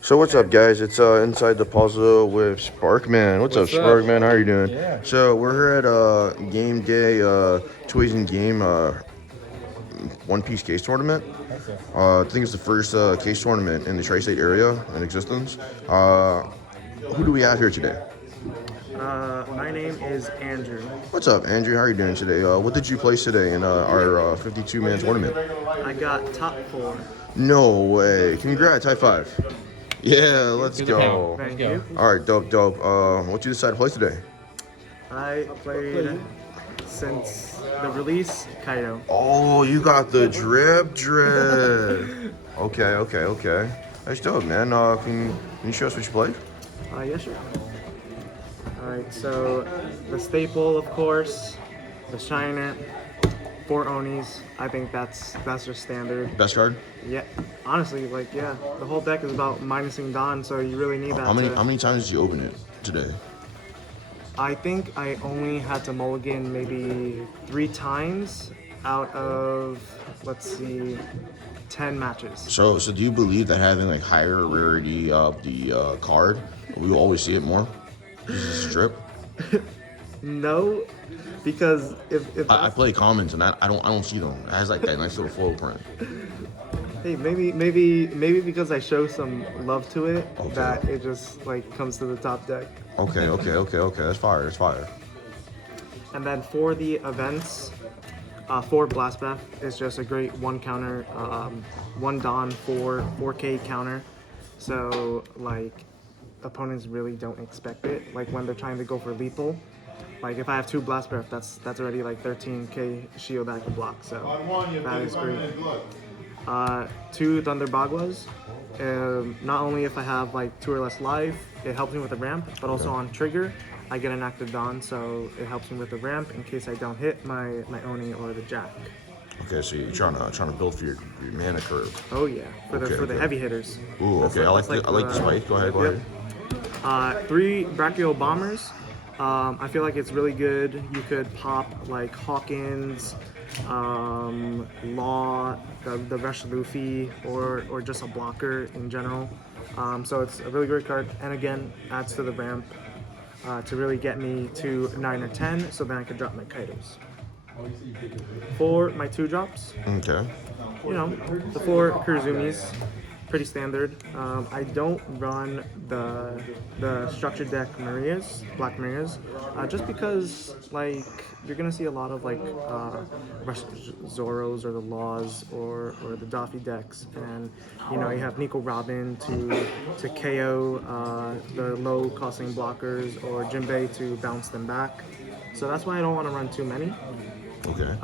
So what's up, guys? It's Inside the Puzzle with Sparkman. What's up, What's up? Sparkman? How are you doing? Yeah. So we're here at game day, Toys and Game One Piece case tournament. Okay. I think it's the first case tournament in the tri-state area in existence. Who do we have here today? My name is Andrew. What's up, Andrew? How are you doing today? What did you place today in our 52-man tournament? I got top 4. No way! Congrats! High five! Yeah, let's Do the count. go. Thank go. you. All right, dope. What you decide to play today? I played since the release Kaido. Oh, you got the drip. Okay. That's dope, man. Can you show us what you played? Yeah, sure. Alright, so the staple, of course, the Shiner, 4 Onis. I think that's just standard. Best card? Yeah, honestly, the whole deck is about minusing Dawn, so you really need that. How many times did you open it today? I think I only had to mulligan maybe 3 times out of, let's see, 10 matches. So do you believe that having like higher rarity of the card, we will always see it more? Is this drip? No, because if I play commons and I don't see them. It has like that nice little foil print. hey, maybe because I show some love to it, Okay. that it just like comes to the top deck. Okay. That's fire. And then for the events, for Blast Bath is just a great 1 counter, 1 Dawn for 4K counter. So like opponents really don't expect it. Like when they're trying to go for lethal, like if I have 2 Blast Breath, that's already like 13k shield I can block. So that is great. 2 Thunder Bagwas. Not only if I have like 2 or less life, it helps me with the ramp, but also on trigger, I get an active Dawn, so it helps me with the ramp in case I don't hit my Oni or the Jack. Okay, so you're trying to build for your mana curve. Oh yeah, for the Okay. heavy hitters. Ooh, That's okay. I like that's the spike. Go ahead. 3 Brachio Bombers. I feel like it's really good. You could pop like Hawkins, Law, the Rush Luffy, or just a blocker in general. So it's a really great card, and again, adds to the ramp to really get me to 9 or 10, so then I could drop my Kaidos. For my 2 drops, Okay. the 4 Kuruzumis, pretty standard. I don't run the structured deck Black Marias, just because like you're gonna see a lot of like Zoros or the Laws or the Daffy decks, and you have Nico Robin to KO the low costing blockers, or Jinbei to bounce them back. So that's why I don't want to run too many. Okay.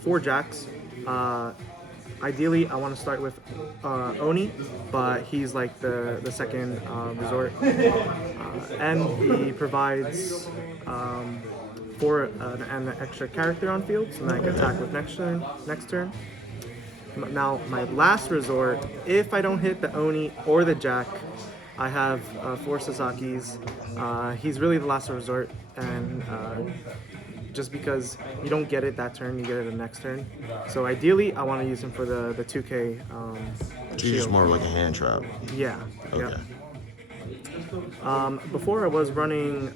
Four Jacks. Ideally, I want to start with Oni, but he's like the second resort, and he provides an extra character on field, so then I can attack with next turn. Now, my last resort, if I don't hit the Oni or the Jack, I have 4 Sasaki's. He's really the last resort, and just because you don't get it that turn, you get it the next turn. So ideally, I want to use him for the 2K So you're just more like a hand trap. Yeah. Okay. Yeah. Before I was running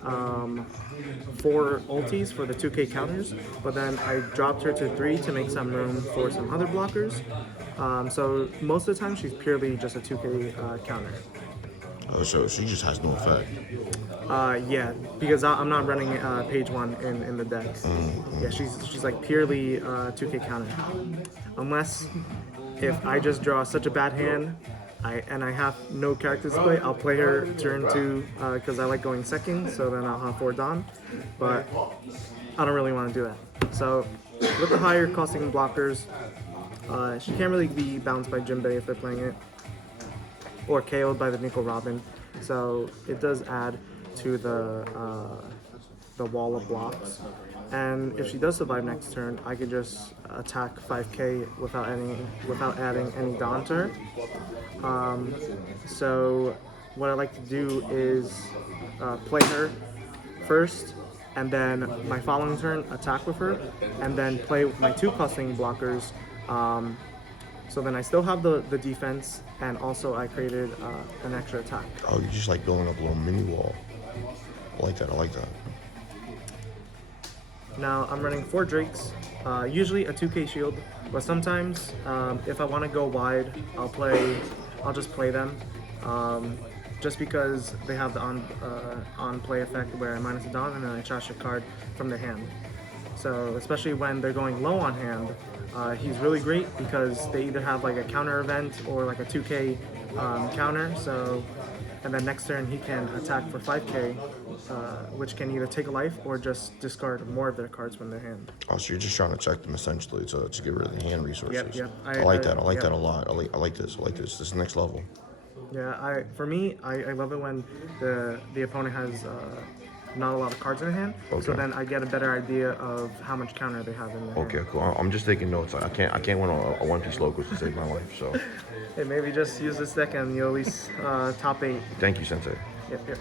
4 ultis for the 2K counters, but then I dropped her to 3 to make some room for some other blockers. So most of the time, she's purely just a 2K counter. Oh, so she just has no effect. Yeah, because I'm not running page 1 in the deck. Yeah, she's like purely 2K counter. Unless if I just draw such a bad hand, I have no characters to play, I'll play her turn 2 because I like going second, so then I'll have 4 Dawn. But I don't really want to do that. So with the higher costing blockers, she can't really be bounced by Jinbei if they're playing it, or KO'd by the Nico Robin. So it does add to the wall of blocks. And if she does survive next turn, I could just attack 5k without adding any Dawn to her. So what I like to do is play her first, and then my following turn attack with her, and then play with my 2 costing blockers So then I still have the defense, and also I created an extra attack. Oh, you just like building up a little mini wall. I like that. I like that. Now I'm running 4 Drakes, usually a 2k shield, but sometimes if I want to go wide, I'll just play them, just because they have the on play effect where I minus a Don and then I trash a card from their hand. So especially when they're going low on hand, he's really great because they either have like a counter event or like a 2k counter. So, and then next turn he can attack for 5k, which can either take a life or just discard more of their cards from their hand. Oh, so you're just trying to check them essentially to get rid of the hand resources. Yep. I like that. I like that a lot. I like this. I like this. This is next level. Yeah, for me, I love it when the opponent has not a lot of cards in their hand, so then I get a better idea of how much counter they have in their hand. Okay, cool. I'm just taking notes. I can't win a one-piece locals to save my life. So. Hey, maybe just use this deck and you'll at least top 8. Thank you, Sensei. Yep.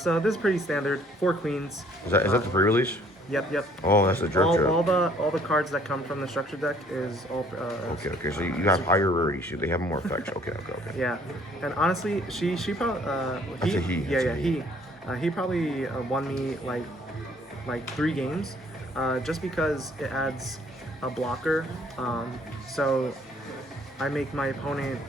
So this is pretty standard. 4 queens. Is that the pre-release? Yep. Oh, that's the drip. All the cards that come from the structure deck is all. Okay. So you have higher rarity. So they have more effects. Okay. Yeah, and honestly, she probably That's a he. He probably won me like 3 games, just because it adds a blocker. So I make my opponent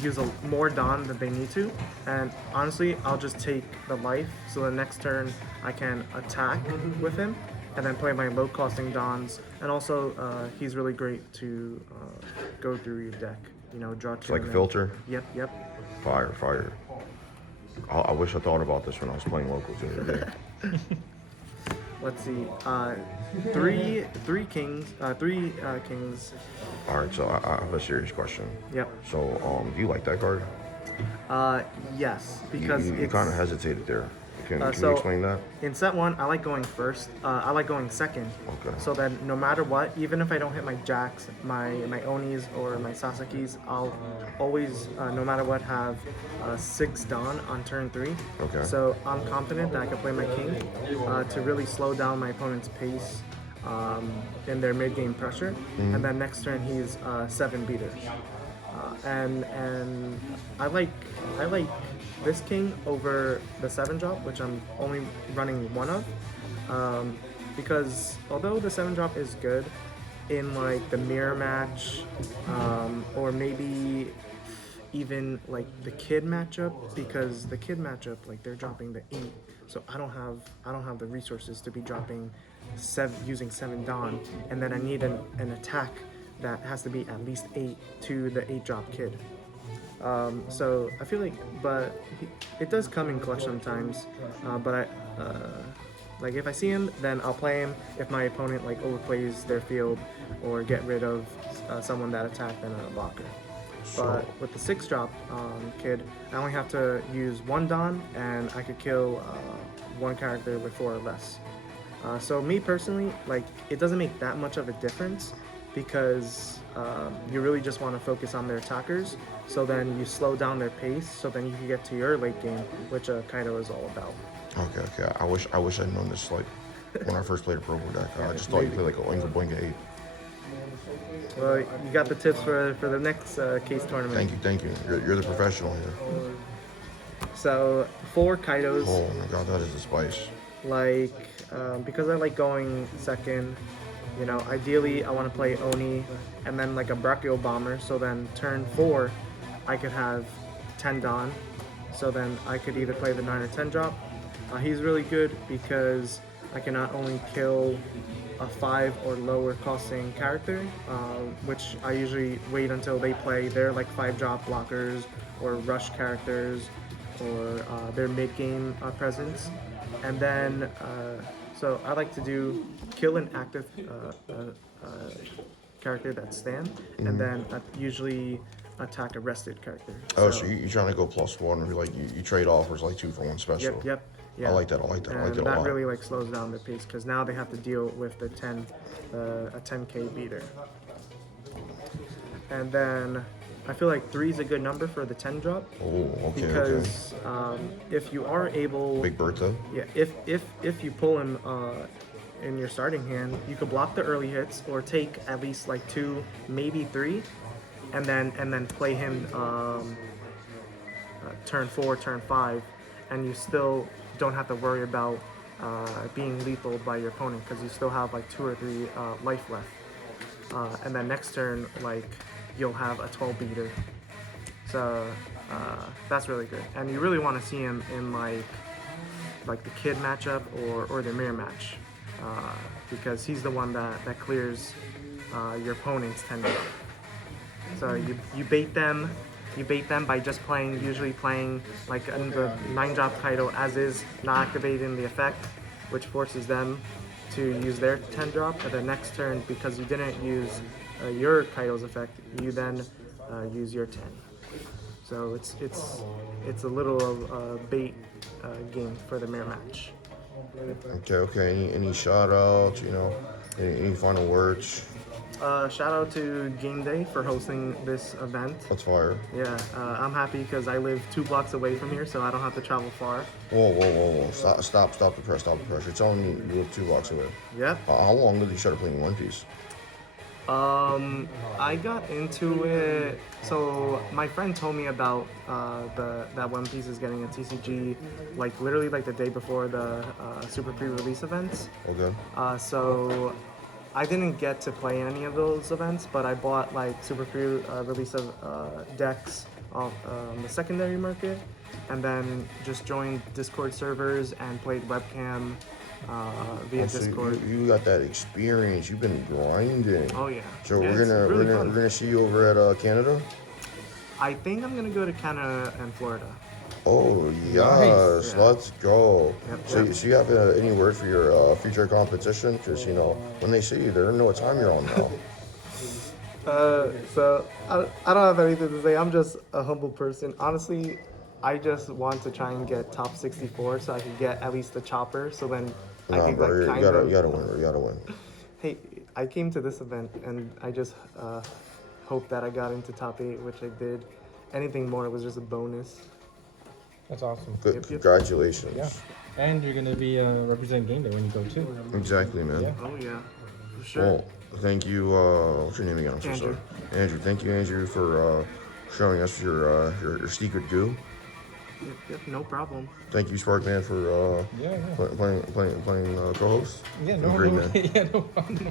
use more Dawn than they need to, and honestly, I'll just take the life. So the next turn I can attack with him, and then play my low-costing Dons. And also, he's really great to go through your deck. You know, draw 2. It's like a filter. Yep. Fire. I wish I thought about this when I was playing locals the other day. Let's see. 3 kings. 3 kings. All right, so I have a serious question. Yep. So, do you like that card? Yes, because you kind of hesitated there. Can you so explain that? in set 1, I like going first. I like going second. Okay. So then, no matter what, even if I don't hit my jacks, my Onis or my Sasakis, I'll always, no matter what, have 6 Dawn on turn 3. Okay. So I'm confident that I can play my king to really slow down my opponent's pace in their mid-game pressure, and then next turn he's 7 beater. And I like this king over the 7 drop, which I'm only running 1 of, because although the 7 drop is good in like the mirror match, or maybe even like the kid matchup, because the kid matchup, like they're dropping the 8, so I don't have the resources to be dropping 7 using 7 Dawn, and then I need an attack that has to be at least 8 to the 8 drop kid. So I feel like, but it does come in clutch sometimes. But like if I see him, then I'll play him. If my opponent like overplays their field or get rid of someone that attacked, then a blocker. But with the 6 drop kid, I only have to use 1 Dawn, and I could kill 1 character with 4 or less. So me personally, like it doesn't make that much of a difference, because you really just want to focus on their attackers, so then you slow down their pace, so then you can get to your late game, which Kaido is all about. Okay. I wish I'd known this like when I first played a Pro deck. I just thought you played like a Oingo Boingo 8. Well, you got the tips for the next case tournament. Thank you. You're the professional here. So 4 Kaidos. Oh my god, that is the spice. Like, because I like going second, you know, ideally I want to play Oni and then like a Brachio Bomber, so then turn 4 I could have 10 Dawn, so then I could either play the 9 or 10 drop. He's really good because I can not only kill a 5 or lower costing character, which I usually wait until they play their like 5 drop blockers or rush characters or their mid-game presence. And then, so I like to kill an active character that's stand, and then usually attack a rested character. Oh, so you're trying to go +1, or like you trade offers like 2 for 1 special. Yep. Yeah. I like that. I like and it a lot. that really like slows down the pace, because now they have to deal with the a 10k beater. And then I feel like 3 is a good number for the 10 drop. Oh, okay. Because if you are able, Big Bertha. yeah, if you pull him in your starting hand, you could block the early hits or take at least like 2, maybe 3, and then play him turn 4, turn 5, and you still don't have to worry about being lethal by your opponent because you still have like 2 or 3 life left. And then next turn, like you'll have a 12 beater. So that's really good, and you really want to see him in like the kid matchup or the mirror match, because he's the one that clears your opponent's 10 drop. So you bait them. You bait them by just usually playing like in the 9 drop Kaido as is, not activating the effect, which forces them to use their 10 drop. And the next turn, because you didn't use your Kaido's effect, you then use your 10. So it's a little of a bait game for the mirror match. Okay. Any shout outs? You know, any final words? Shout out to Game Day for hosting this event. That's fire. Yeah, I'm happy because I live 2 blocks away from here, so I don't have to travel far. Whoa. Stop the pressure. You're telling me you live 2 blocks away. Yeah. How long did you start playing One Piece? I got into it. So my friend told me about that One Piece is getting a TCG, like literally like the day before the Super Pre-release events. Okay. So I didn't get to play any of those events, but I bought like Super Pre-release of decks on the secondary market, and then just joined Discord servers and played webcam via So Discord. you got that experience. You've been grinding. Oh yeah. So Yeah, we're it's gonna really we're fun. gonna see you over at Canada. I think I'm gonna go to Canada and Florida. Oh yes, Yeah. let's go. Yep, So, yep. so you have any word for your future competition? Because you know when they see you, they don't know what time you're on now. So I don't have anything to say. I'm just a humble person. Honestly, I just want to try and get top 64 so I can get at least the chopper. So then I Nah, can bro, like you kind gotta of. win. You gotta win. Hey, I came to this event and I just hope that I got into top 8, which I did. Anything more was just a bonus. That's awesome. Good, Yep. congratulations. Yeah. And you're gonna be representing Game Day when you go too. Exactly, man. Yeah. Oh yeah, for sure. Well, thank you. What's your name again? I'm so Andrew. sorry. Andrew. Thank you, Andrew, for showing us your secret goo. Yep, no problem. Thank you, Sparkman, for Yeah. playing co-host. Yeah. You're great, man. Yeah. No problem.